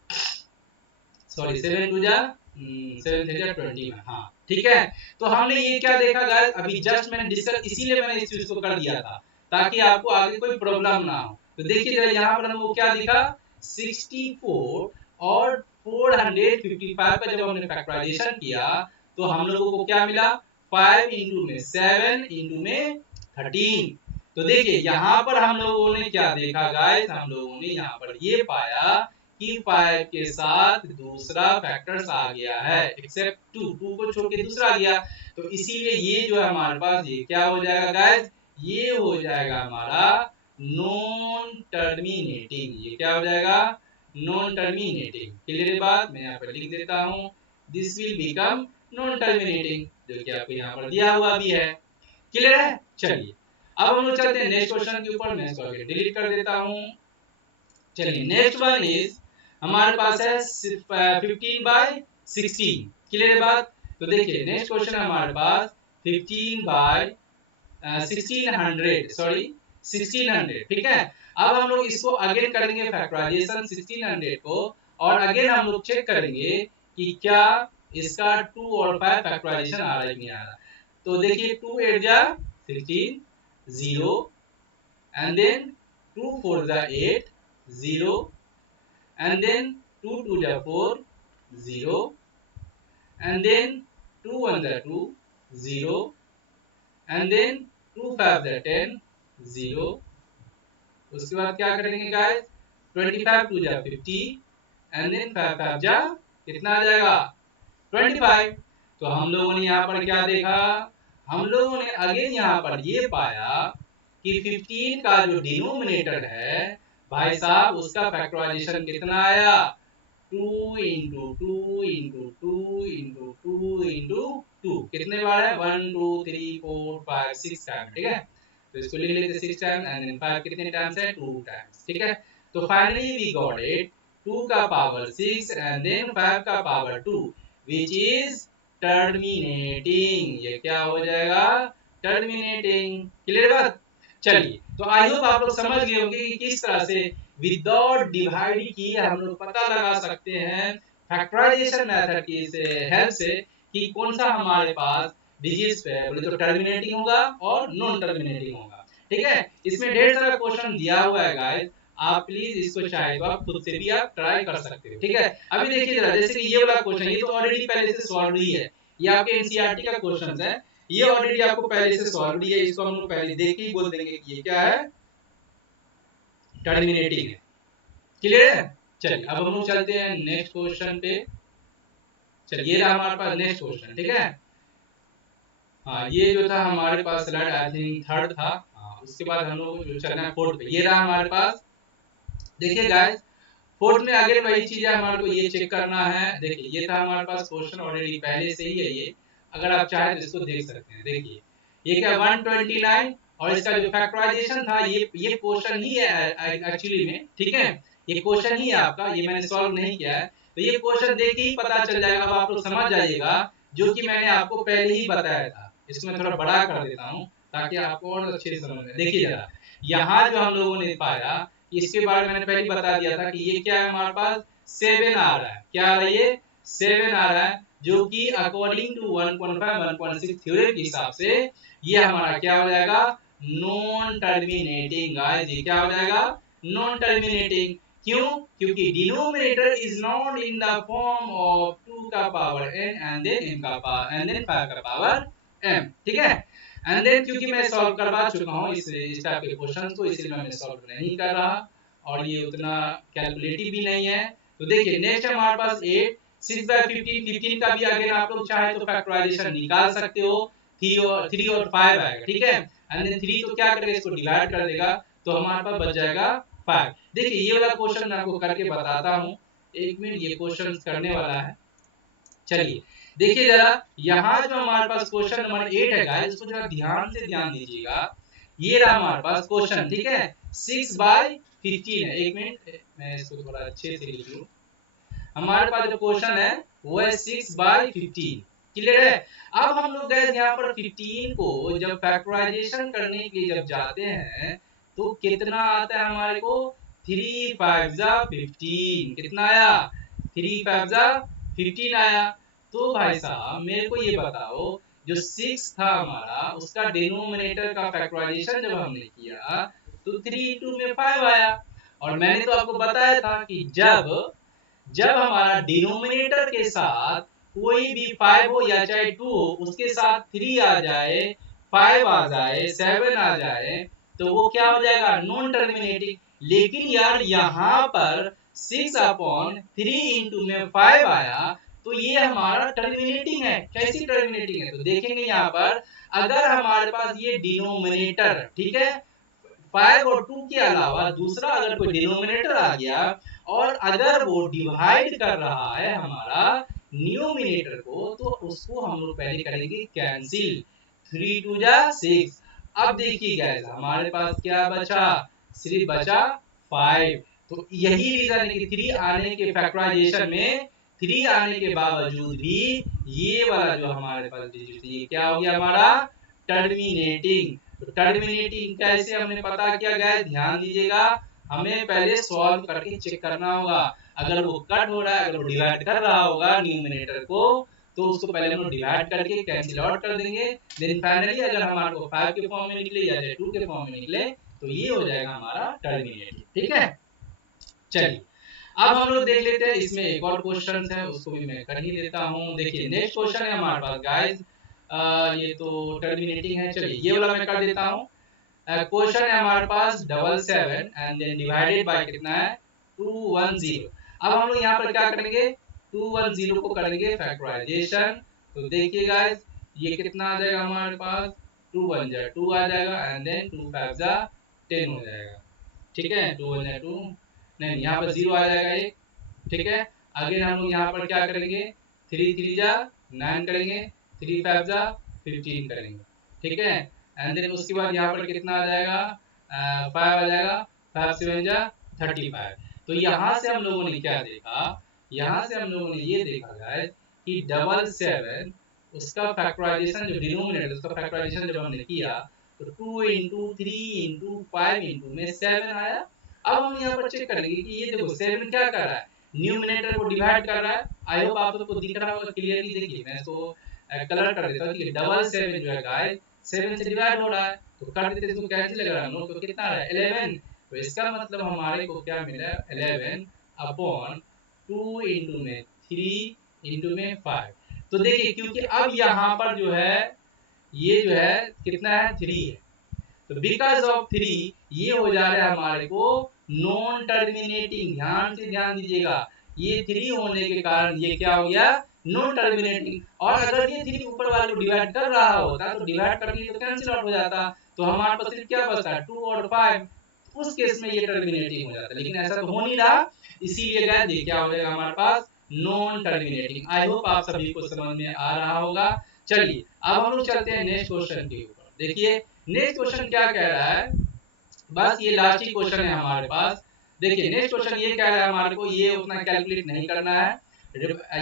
सॉरी 7 2 जा 7 3 जा 21। हाँ ठीक है। तो हमने ये क्या देखा गाइस, अभी जस्ट मैंने डिस्कस, इसीलिए मैंने इस चीज को कर दिया था ताकि आपको आगे कोई प्रॉब्लम ना हो। तो देखिए जरा यहाँ पर हमको क्या दिखा, 64 और 455 का जब हमने फैक्टराइजेशन किया तो हम लोगों को क्या मिला? 5 इंटू में 7 इंटू में 13। तो देखिए यहाँ पर हम लोगों ने क्या देखा गाइस, हम लोगों ने यहाँ पर ये पाया कि 5 के साथ दूसरा फैक्टर्स आ गया है एक्सेप्ट 2 को छोड़ के दूसरा आ गया। तो इसीलिए ये जो है हमारे पास ये क्या हो जाएगा गाइस, ये हो जाएगा हमारा नॉन टर्मिनेटिंग। ये क्या हो जाएगा? Non terminating. क्लियर बात? मैं यहाँ पर लिख देता हूँ, this will become non terminating, जो कि आपको यहाँ पर दिया हुआ भी है। क्लियर है? चलिए अब हम लोग चलते हैं नेक्स्ट क्वेश्चन के ऊपर। मैं इसको आगे डिलीट कर देता हूँ। चलिए नेक्स्ट वन इज हमारे पास है 15 बाय 16। क्लियर है बात? तो देखिए नेक्स्ट क्वेश्चन हमारे पास 15 बाय 1600। ठीक है। अब हम लोग इसको अगेन करेंगे फैक्टराइजेशन 1600 को, और अगेन हम लोग चेक करेंगे कि क्या इसका 2 और 5 फैक्टराइजेशन आ रहा है नहीं आ रहा। तो देखिए 2 8 जा 16 0 एंड देन 2 4 जा 8 0 and then 2 2 जा 4 0 and then 2 1 जा 2 0 and then 2 5 जा 10 0। उसके बाद क्या करेंगे गाइस, 25 2 जा 50 and then 5 5 जा कितना आ जाएगा? 25। तो हम लोगों ने यहाँ पर क्या देखा, हम लोगों ने अगेन यहाँ पर ये पाया कि 15 का जो डिनोमिनेटर है भाई साहब उसका फैक्टराइजेशन कितना आया? 2 इंटू 2 इंटू 2 इंटू 2 इंटू 2। कितने बार है? 1 2 3 4 5 6 टाइम। ठीक है, तो इसको लिख लेते 6 टाइम एंड देन 5 कितने टाइम्स है? 2 टाइम्स। ठीक है, तो फाइनली वी गॉट इट 2 का पावर 6 एंड देन 5 का पावर 2 व्हिच इज टर्मिनेटिंग। ये क्या हो जाएगा? टर्मिनेटिंग। क्लियर बात? चलिए तो आई होप आप लोग समझ गए होंगे कि किस तरह से विदाउट डिवाइड किए हम लोग पता लगा सकते हैं फैक्टराइजेशन मेथड की हेल्प से कि कौन सा हमारे पास डिजिट्स पे बोले तो टर्मिनेटिंग होगा और नॉन टर्मिनेटिंग होगा। ठीक है, इसमें ढेर सारा क्वेश्चन दिया हुआ है गाइस, आप प्लीज इसको चाहे तो आप खुद से भी आप ट्राई कर सकते हो। ठीक है, अभी देखिए जरा, जैसे कि ये वाला क्वेश्चन ये तो ऑलरेडी पहले से सॉल्व ही है, ये आपके एनसीईआरटी का क्वेश्चन है, ये ऑलरेडी आपको पहले से सॉल्व है, इसको हम लोग पहले देख के ही बोल देंगे कि ये क्या है? टर्मिनेटिंग है। क्लियर है? चलिए अब हम लोग चलते हैं नेक्स्ट क्वेश्चन पे। चलिए ये रहा हमारे पास नेक्स्ट क्वेश्चन। ठीक है, हाँ ये जो था हमारे पास स्लाइड आई थिंक थर्ड था। हाँ उसके बाद हम लोग जो चलना है फोर्थ पे। ये रहा हमारे पास, देखिए गाइस फोर्थ में अगेन वही चीज है, हमारे को ये चेक करना है। देखिए ये था हमारे पास क्वेश्चन ऑलरेडी पहले से ही है ये, अगर आप चाहें तो इसको देख सकते हैं। देखिए ये क्या 129 और इसका जो फैक्टराइजेशन था ये क्वेश्चन ही है एक्चुअली में। ठीक है, ये क्वेश्चन ही है आपका, ये मैंने सॉल्व नहीं किया है, तो ये क्वेश्चन देख के ही पता चल जाएगा। अब आप लोग समझ जाइएगा जो कि मैंने आपको पहले ही बताया था। इसको मैं थोड़ा बड़ा कर देता हूँ ताकि आपको और अच्छे से समझ में। देखिए जरा यहाँ जो हम लोगों ने पाया, इसके बारे में मैंने पहले बता दिया था कि ये क्या है हमारे पास 7 आ रहा है। क्या आ रहा है? ये 7 आ रहा है, जो कि अकॉर्डिंग टू 1.5 1.6 थ्योरम के हिसाब से ये हमारा क्या हो जाएगा? Non terminating. गाइस ये क्या हो जाएगा? Non terminating. क्यों? क्योंकि denominator is not in the form of 2 का power n and then n का पावर एंड देन 5 का पावर m। ठीक है, एंड देन क्योंकि मैं सॉल्व करवा चुका हूं इस टाइप के क्वेश्चन को, इसलिए मैं सॉल्व नहीं कर रहा और ये उतना कैलकुलेटिव भी नहीं है। तो देखिए नेक्स्ट हमारे पास 8 6 बाय 15 15 का भी अगेन आप लोग चाहे तो फैक्टराइजेशन निकाल सकते हो। 3 और 5 आएगा, ठीक है। एंड देन 3 तो क्या करेगा, इसको डिवाइड कर देगा, तो हमारे पास बच जाएगा 5। देखिए ये वाला क्वेश्चन मैं आपको करके बताता हूँ, एक मिनट, ये क्वेश्चन करने वाला है। चलिए देखिए जरा, यहाँ जो हमारे पास क्वेश्चन नंबर 8 है गाइस, इसको जरा ध्यान दीजिएगा। ये रहा हमारे पास क्वेश्चन, ठीक है, 6/15 है। एक मिनट, मैं इसको थोड़ा अच्छे से लिख लूं। हमारे पास जो क्वेश्चन है वो है 6/15, क्लियर है। अब हम लोग गए यहाँ पर 15 को जब फैक्टराइजेशन करने के लिए जब जाते हैं तो कितना आता है हमारे को, 3 5 15, कितना आया, 3 5 15 आया। तो भाई साहब मेरे को ये बताओ, जो 6 था हमारा, उसका डिनोमिनेटर का फैक्टराइजेशन जब हमने किया तो 3 इंटू में 5 आया। और मैंने तो आपको बताया था कि जब हमारा डिनोमिनेटर के साथ कोई भी 5 हो या चाहे 2 हो, उसके साथ 3 आ जाए, 5 आ जाए, 7 आ जाए, तो वो क्या हो जाएगा, नॉन टर्मिनेटिंग। लेकिन यार यहाँ पर 6/3 इंटू में 5 आया, तो ये हमारा टर्मिनेटिंग है। कैसी टर्मिनेटिंग है, तो देखेंगे यहाँ पर, अगर हमारे पास ये डिनोमिनेटर, ठीक है, 5 और 2 के अलावा दूसरा अगर कोई डिनोमिनेटर आ गया और अगर वो डिवाइड कर रहा है हमारा न्यूमिनेटर को, तो उसको हम लोग पहले करेंगे कैंसिल। 3 2 जा 6। अब देखिए गाइस हमारे पास क्या बचा, सिर्फ बचा 5। तो यही रीजन है कि 3 आने के फैक्टराइजेशन में, 3 आने के बावजूद भी ये वाला जो हमारे पास डिजिट, ये क्या हो गया हमारा, टर्मिनेटिंग। तो टर्मिनेटिंग कैसे हमने पता किया गया, ध्यान दीजिएगा, हमें पहले सॉल्व करके चेक करना होगा। अगर वो कट हो रहा है, अगर वो डिवाइड कर रहा होगा न्यूमिनेटर को, तो उसको पहले हम लोग डिवाइड करके कैंसिल आउट कर देंगे। देन फाइनली अगर हमारे को 5 के फॉर्म में निकले या 2 के फॉर्म में निकले, तो ये हो जाएगा हमारा टर्मिनेटिंग, ठीक है। चलिए अब हम लोग देख लेते हैं, इसमें एक और क्वेश्चन है, उसको भी मैं कर ही देता हूँ। देखिए नेक्स्ट क्वेश्चन है हमारे पास गाइस, ये तो टर्मिनेटिंग है, चलिए ये वाला मैं कर देता हूँ। क्वेश्चन है हमारे पास 77 एंड देन डिवाइडेड बाय कितना है, 210। अब हम लोग यहाँ पर क्या करेंगे, 210 को करेंगे फैक्टराइजेशन। तो देखिए गाइस ये कितना आ जाएगा हमारे पास, 2 1 जा 2 आ जाएगा, एंड देन 2 5 जा 10 हो जाएगा, ठीक है। 2 1 जा 2, नहीं यहाँ पर 0 आ जाएगा एक, ठीक है। अगेन हम लोग यहाँ पर क्या करेंगे, 3 3 जा 9 करेंगे, 3 5 जा 15 करेंगे, ठीक है। एंड देन उसके बाद यहाँ पर कितना आ जाएगा, 5 आ जाएगा, 5 7 जा 35। तो यहाँ से हम लोगों ने क्या देखा, यहाँ से हम लोगों ने ये देखा गाइस कि 7 उसका फैक्टराइजेशन जो डिनोमिनेटर, उसका फैक्टराइजेशन जब हमने किया तो 2 इंटू 3 इंटू 5 इंटू में 7 आया। अब हम यहाँ पर चेक करेंगे कि ये देखो 7 क्या कर रहा है, न्यूमिनेटर को डिवाइड कर रहा है। आई होप आप सबको दिख रहा होगा क्लियरली। देखिए मैं इसको कलर कर देता हूँ कि 7 जो है गाइस 7 से डिवाइड हो रहा है, तो कर देते इसको कैंसिल अगर हम लोग, तो कितना आ रहा है 11। तो इसका मतलब हमारे को क्या मिला, 11/2 इंटू में 3 इंटू में 5। तो देखिए क्योंकि अब यहाँ पर जो है ये जो है कितना है, 3 है, तो बिकॉज ऑफ 3 ये हो जा रहा है हमारे को नॉन टर्मिनेटिंग। ध्यान दीजिएगा, ये 3 होने के कारण ये क्या हो गया, नॉन टर्मिनेटिंग। और अगर ये 3 ऊपर वाले को डिवाइड कर रहा होता तो डिवाइड करके तो कैंसिल आउट हो जाता, तो हमारे पास सिर्फ क्या बचता, 2 और 5। उस केस में ये टर्मिनेटिंग हो जाता, लेकिन ऐसा तो हो नहीं रहा, इसीलिए गाइस ये क्या हो जाएगा हमारे पास, नॉन टर्मिनेटिंग। आई होप आप सभी को समझ में आ रहा होगा। चलिए अब हम लोग चलते हैं नेक्स्ट क्वेश्चन के ऊपर। देखिए नेक्स्ट क्वेश्चन क्या कह रहा है, बस ये लास्ट ही क्वेश्चन है हमारे पास। देखिए नेक्स्ट क्वेश्चन ये कह रहा है हमारे को, ये उतना कैलकुलेट नहीं करना है।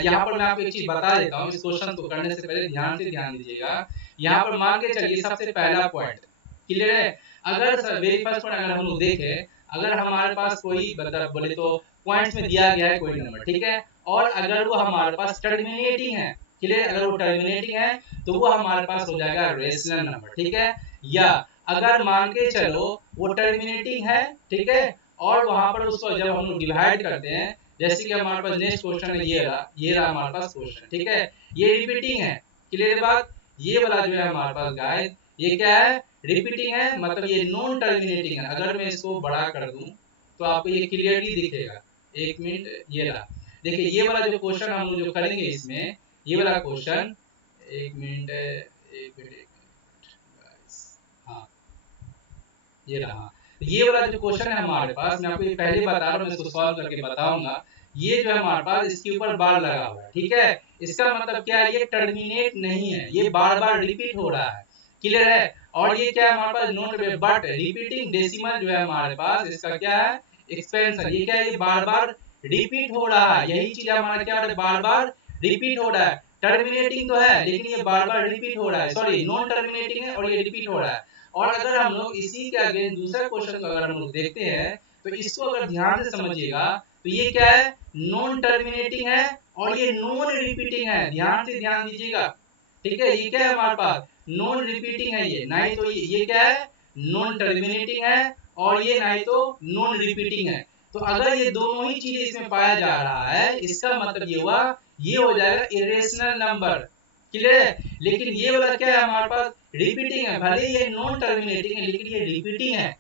यहाँ पर मैं आपको एक चीज बता देता हूँ, इस क्वेश्चन को करने से पहले ध्यान दीजिएगा। यहाँ पर मान के चलिए सबसे पहला पॉइंट क्लियर है। अगर वेरी फर्स्ट पॉइंट अगर हम लोग देखें, अगर हमारे पास कोई मतलब बोले तो पॉइंट्स में दिया गया है कोई नंबर, ठीक है, और अगर वो हमारे पास टर्मिनेटिंग है, क्लियर, अगर वो टर्मिनेटिंग है तो वो हमारे पास हो जाएगा रेशनल नंबर, ठीक है। या अगर मान के चलो वो टर्मिनेटिंग है, ठीक है, और वहां पर उसको जब हम लोग डिवाइड करते हैं, जैसे कि हमारे पास नेक्स्ट क्वेश्चन है, ये रहा हमारे पास क्वेश्चन, ठीक है, ये रिपीटिंग है, क्लियर बात। ये वाला जो है हमारे पास गाइस ये क्या है, रिपीटिंग है, मतलब ये नॉन टर्मिनेटिंग है। अगर मैं इसको बड़ा कर दूं तो आपको ये क्लियरली दिखेगा। एक मिनट, ये रहा, देखिए ये वाला जो क्वेश्चन हम लोग जो करेंगे इसमें, ये वाला क्वेश्चन, एक मिनट ये रहा। ये वाला जो क्वेश्चन है हमारे पास, मैं आपको ये पहले बता रहा हूँ, मैं इसको सॉल्व करके बताऊंगा। ये जो है हमारे पास इसके ऊपर बार लगा हुआ है, ठीक है। इसका मतलब क्या है, ये टर्मिनेट नहीं है, ये बार बार रिपीट हो रहा है, क्लियर है। और ये क्या है हमारे पास, नोट बट रिपीटिंग डेसिमल जो है हमारे पास, इसका क्या है, एक्सपेंशन। ये क्या है, ये बार बार रिपीट हो रहा है, यही चीज हमारा क्या है, बार बार रिपीट हो रहा है। टर्मिनेटिंग तो है लेकिन ये बार बार रिपीट हो रहा है, सॉरी नॉन टर्मिनेटिंग है और ये रिपीट हो रहा है। और अगर हम लोग इसी के अगेंस्ट दूसरा क्वेश्चन को अगर हम लोग देखते हैं, तो इसको अगर ध्यान से समझिएगा, तो ये क्या है, नॉन टर्मिनेटिंग है और ये नॉन रिपीटिंग है। ध्यान दीजिएगा, ठीक है। ये क्या है हमारे पास, नॉन रिपीटिंग है, ये नहीं तो ये क्या है, नॉन टर्मिनेटिंग है और ये नहीं तो नॉन रिपीटिंग है। तो अगर ये दोनों ही चीजें इसमें पाया जा रहा है, इसका मतलब ये हुआ, ये हो जाएगा इरेशनल नंबर, क्लियर है। लेकिन ये वाला क्या है हमारे पास, रिपीटिंग है, भले ये नॉन टर्मिनेटिंग है लेकिन ये रिपीटिंग है।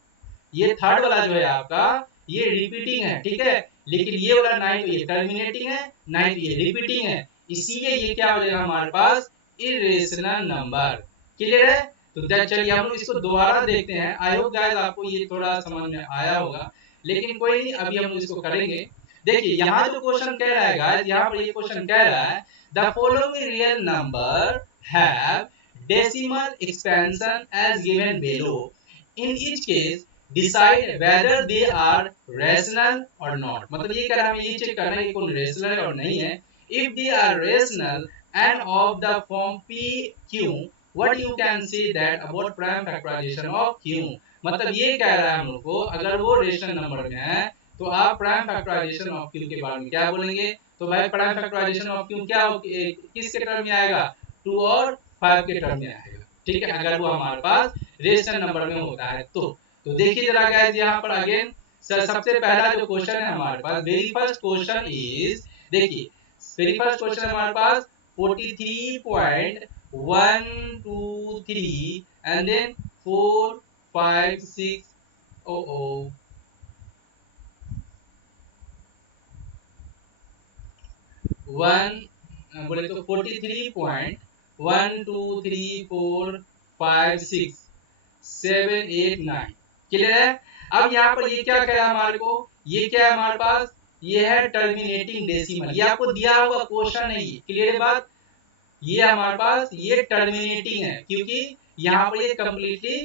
ये थर्ड वाला जो है आपका, ये रिपीटिंग है, ठीक है। लेकिन ये वाला ना तो ये टर्मिनेटिंग है, ना तो ये रिपीटिंग है, इसीलिए ये क्या हो जाएगा हमारे पास, इरेशनल नंबर, क्लियर है। तो चलिए हम लोग इसको दोबारा देखते हैं। आई होप गाइस आपको ये थोड़ा समझ में आया होगा, लेकिन कोई नहीं, अभी हम लोग इसको करेंगे। देखिए यहाँ जो क्वेश्चन कह रहा है गाइस, यहाँ पर ये क्वेश्चन कह रहा है, the following real number have decimal expansion as given below, in each case decide whether they are rational और नॉट। मतलब ये कह रहा है, हमें ये चेक करना है कि कौन रेशनल है और नहीं है। If they are rational and of the form P Q, what you can say that about prime factorisation of Q. मतलब ये कह रहा है हम लोग को, अगर वो रेशनल नंबर में है तो आप प्राइम फैक्टराइजेशन ऑफ क्यू के बारे में क्या बोलेंगे। तो भाई प्राइम फैक्टराइजेशन ऑफ क्यू क्या किसके टर्म में आएगा, 2 और 5 के टर्म में आएगा, ठीक है, अगर वो हमारे पास रेशनल नंबर में होता है तो देखिए जरा गाइस यहाँ पर अगेन, सर सबसे पहला जो क्वेश्चन है हमारे पास, वेरी फर्स्ट क्वेश्चन इज, देखिए वेरी फर्स्ट क्वेश्चन हमारे पास 43.123 एंड देन 4 5 6, ओ ओ 1 बोले तो 43.123456789, क्लियर है। अब यहाँ पर ये क्या कह रहा है हमारे को, ये क्या है हमारे पास, ये है टर्मिनेटिंग डेसिमल, ये आपको दिया हुआ क्वेश्चन है, ये क्लियर है बात। ये हमारे पास ये टर्मिनेटिंग है क्योंकि यहाँ पर ये कंप्लीटली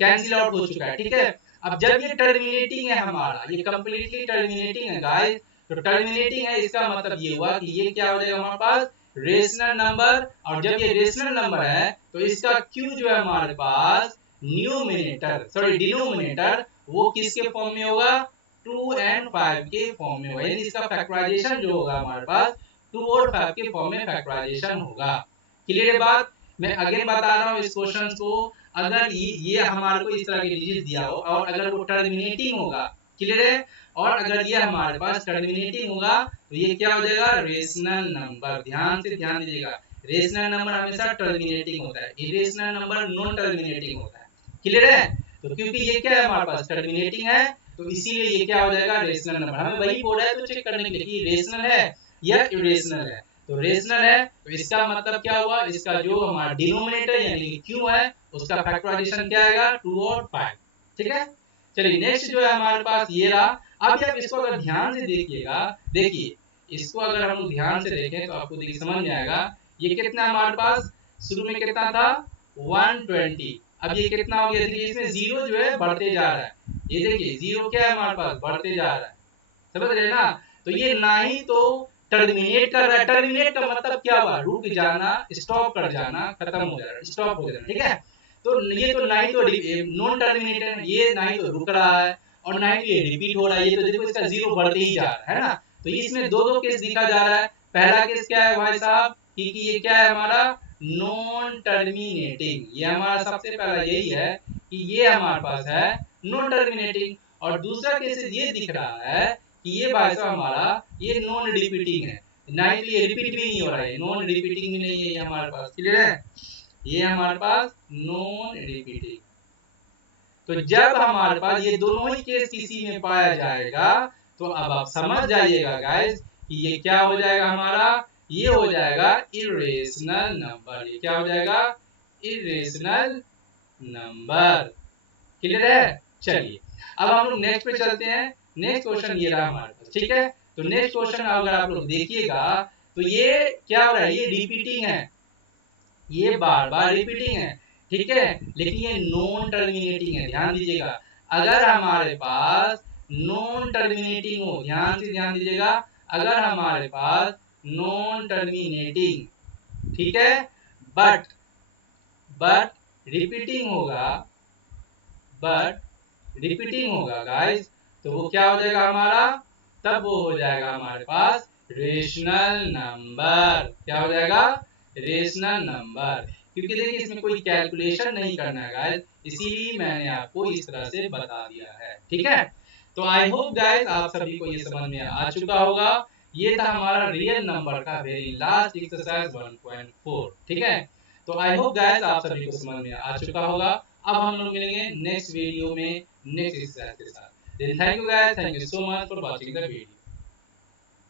कैंसिल आउट हो चुका है, ठीक है। अब जब ये टर्मिनेटिंग है हमारा, ये कंप्लीटली टर्मिनेटिंग है गाइस, तो टर्मिनेटिंग है इसका मतलब ये हुआ कि ये क्या हो जाएगा हमारे पास, रेशनल नंबर। और जब ये रेशनल नंबर है तो इसका क्यू जो है हमारे पास, न्यूमिनेटर सॉरी डिनोमिनेटर, वो किसके फॉर्म में होगा, 2 एंड 5 के फॉर्म में होगा। यानी इसका फैक्टराइजेशन जो होगा हमारे पास 2 और 5 के फॉर्म में फैक्टराइजेशन होगा, क्लियर है बात। मैं अगेन बता रहा हूँ इस क्वेश्चन को, अगर ये हमारे को इस तरह के डिजिट दिया हो और अगर वो टर्मिनेटिंग होगा, क्लियर है, और अगर ये हमारे पास टर्मिनेटिंग होगा तो ये क्या हो जाएगा, रेशनल नंबर। ध्यान दीजिएगा, रेशनल नंबर हमेशा टर्मिनेटिंग होता है, इरेशनल नंबर नॉन टर्मिनेटिंग होता है, क्लियर है। तो क्योंकि ये क्या है हमारे पास टर्मिनेटिंग है, तो इसीलिए ये क्या हो जाएगा, रेशनल नंबर। हमें वही बोल रहा है तो चेक करने के लिए कि रेशनल है या इरेशनल है। तो रेशनल है तो इसका मतलब क्या हुआ, इसका जो हमारा डिनोमिनेटर यानी कि क्यू है, उसका फैक्टराइजेशन क्या आएगा, 2 और 5, ठीक है। चलिए नेक्स्ट जो है हमारे पास ये रहा। अब आप इसको अगर ध्यान से देखिएगा, देखिए इसको अगर हम ध्यान से देखें तो आपको देखिए समझ में आएगा, ये कितना हमारे पास शुरू में कितना था, 120, अब ये कितना हो गया, देखिए इसमें जीरो जो है बढ़ते जा रहा है, ये देखिए जीरो क्या है हमारे पास, बढ़ते जा रहा है, समझ रहे ना। तो ये ना ही तो टर्मिनेट कर रहा है, टर्मिनेट का मतलब क्या हुआ, रुक जाना, स्टॉप कर जाना, खत्म हो जाना, स्टॉप हो जाना, ठीक है। तो ये तो ना ही तो नॉन टर्मिनेटेड है, ये ना ही तो रुक रहा है और ना ही तो ये रिपीट हो रहा है, ये तो देखो इसका जीरो बढ़ते ही जा रहा है ना। तो इसमें दो दो केस दिखा जा रहा है। पहला केस क्या है भाई साहब, क्योंकि ये क्या है हमारा नॉन टर्मिनेटिंग, ये हमारा सबसे पहला यही है कि ये हमारे पास है नॉन टर्मिनेटिंग। और दूसरा केस ये दिख रहा है कि ये भाई साहब हमारा ये नॉन रिपीटिंग है, ना ही तो ये रिपीट भी नहीं हो रहा है, नॉन रिपीटिंग भी नहीं है ये हमारे पास, क्लियर है, ये हमारे पास नॉन रिपीटिंग। तो जब हमारे पास ये दोनों ही केस किसी में पाया जाएगा, तो अब आप समझ जाइएगा गाइस कि ये क्या हो जाएगा हमारा, ये हो जाएगा इरेशनल नंबर। ये क्या हो जाएगा, इरेशनल नंबर, क्लियर है। चलिए अब हम लोग नेक्स्ट पे चलते हैं। नेक्स्ट क्वेश्चन ये रहा हमारे पास, ठीक है। तो नेक्स्ट क्वेश्चन अगर आप लोग देखिएगा तो ये क्या हो रहा है, ये रिपीटिंग है, ये बार बार रिपीटिंग है, ठीक है, लेकिन ये नॉन टर्मिनेटिंग है। ध्यान दीजिएगा, अगर हमारे पास नॉन टर्मिनेटिंग हो, ध्यान दीजिएगा, अगर हमारे पास नॉन टर्मिनेटिंग, ठीक है, बट रिपीटिंग होगा, गाइस, तो वो क्या हो जाएगा हमारा, तब वो हो जाएगा हमारे पास रेशनल नंबर। क्या हो जाएगा, रेशनल नंबर। क्योंकि देखिए इसमें कोई कैलकुलेशन नहीं करना है गाइस, इसीलिए मैंने आपको इस तरह से बता दिया है, ठीक है। तो आई होप गाइस आप सभी को ये समझ में आ चुका होगा। ये था हमारा रियल नंबर का वेरी लास्ट एक्सरसाइज 1.4, ठीक है। तो आई होप गाइस आप सभी को समझ में आ चुका होगा। अब हम लोग मिलेंगे नेक्स्ट वीडियो में नेक्स्ट एक्सरसाइज के साथ। Then thank you guys, thank you so much for watching the video.